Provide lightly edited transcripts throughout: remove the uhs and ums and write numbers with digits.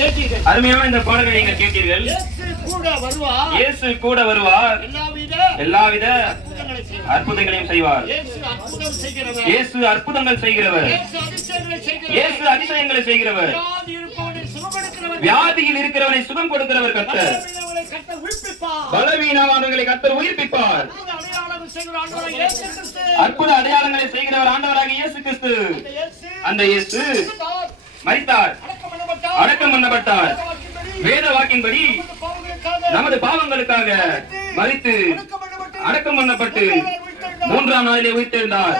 கேட்டீர்கள். அருமையான இந்த பாடல்களை நீங்கள் கேட்டீர்கள். இயேசு கூட வருவார். எல்லாவித அற்புதங்களையும் செய்வார். இயேசு அற்புதங்கள் செய்கிறவர். இயேசு அதிசயங்களை செய்கிறவர். வியாதியில் இருக்கிறவனை சுகம் கொடுக்கிறவர் கர்த்தர். பலவீனமானவர்களை கர்த்தர் உயிர்ப்பிப்பார். அற்புத அடையாளங்களை செய்கிறவர் ஆண்டவராகிய இயேசு கிறிஸ்து. அந்த இயேசு மரித்தார், அடக்கம் பண்ணப்பட்டார். வேத வாக்கின்படி நமது பாவங்களுக்காக மரித்து அடக்கம் பண்ணப்பட்டு மூன்றாம் நாளிலே உயிர்த்தெழுந்தார்.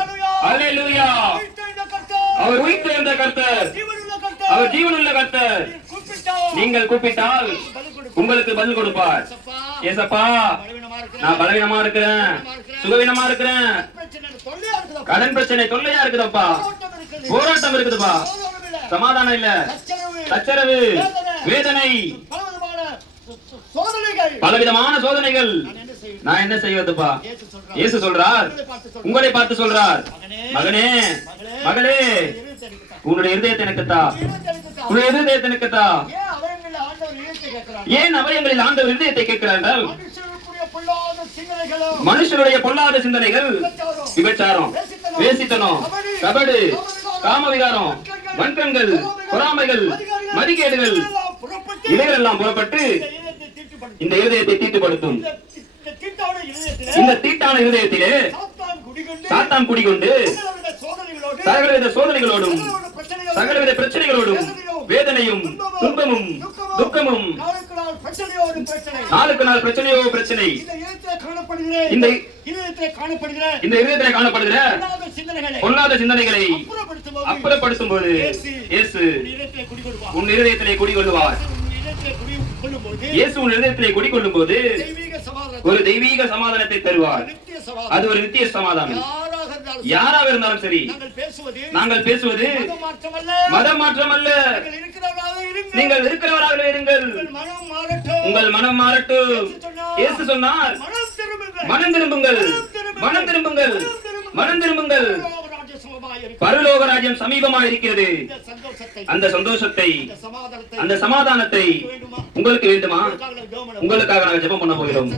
அல்லேலூயா! அவர் உயிர்த்தெழுந்த கர்த்தர், அவர் ஜீவனுள்ள கர்த்தர். நீங்கள் கூப்பிட்டால் உங்களுக்கு பதில் கொடுப்பார். ஏசப்பா, நான் பலவீனமா இருக்கிறேன், சுகவீனமா இருக்கிறேன், கடன் பிரச்சனை தொல்லையா இருக்குதப்பா, போராட்டம் இருக்குதுப்பா, சமாதானம் இல்ல, சச்சரவு, வேதனை, பலவிதமான சோதனைகள், நான் என்ன செய்வதுப்பா? இயேசு சொல்றார், உங்களை பார்த்து சொல்றார், மகனே மகளே, உன்னுடைய இருதயத்தை எனக்குத்தா, உன்னுடைய இருதயத்தை எனக்குத்தா. ஏன் அவயங்களில் ஆண்டவர் இருதயத்தை கேட்கிறார்கள்? மனுஷருடைய பொல்லாத சிந்தனைகள், விபச்சாரம், வேசித்தனம், கபடு, காமவிகாரம், வன்கண்கள், பொறாமைகள், மதிகேடுகள், இவைகளெல்லாம் புறப்பட்டு இந்த இருதயத்தை தீட்டுப்படுத்தும். இந்த தீட்டான இருதயத்திலே சாத்தான் குடிகொண்டு சகலவித சோதனைகளோடும் சகலவித பிரச்சனைகளோடும் வேதனையும் துன்பமும் துக்கமும், நாளுக்கு நாள் பிரச்சனையோ பிரச்சனை, இந்த இதயத்திலே காணப்படுகிற பொல்லாத சிந்தனைகளை அப்புறப்படுத்தும் போது இயேசு உன் இருதயத்திலே குடிகொள்ளுவார். இயேசு உன் இருதயத்திலே குடிகொள்ளும் போது ஒரு தெய்வீக சமாதானத்தை தருவார். அது ஒரு நித்திய சமாதானம். யாராக இருந்தாலும் சரி, நாங்கள் பேசுவது மதம் மாற்றம் அல்ல. நீங்கள் இருக்கிறவராகவே இருங்கள். உங்கள் மனம் மாறட்டும். இயேசு சொன்னார், மனம் திரும்புங்கள், மனம் திரும்புங்கள், மனம் திரும்புங்கள், பரலோக ராஜ்யம் சமீபமாக இருக்கிறது. அந்த சந்தோஷத்தை, அந்த சமாதானத்தை உங்களுக்கு வேண்டுமா? உங்களுக்காக நாங்கள் ஜெபம் பண்ண போகிறோம்.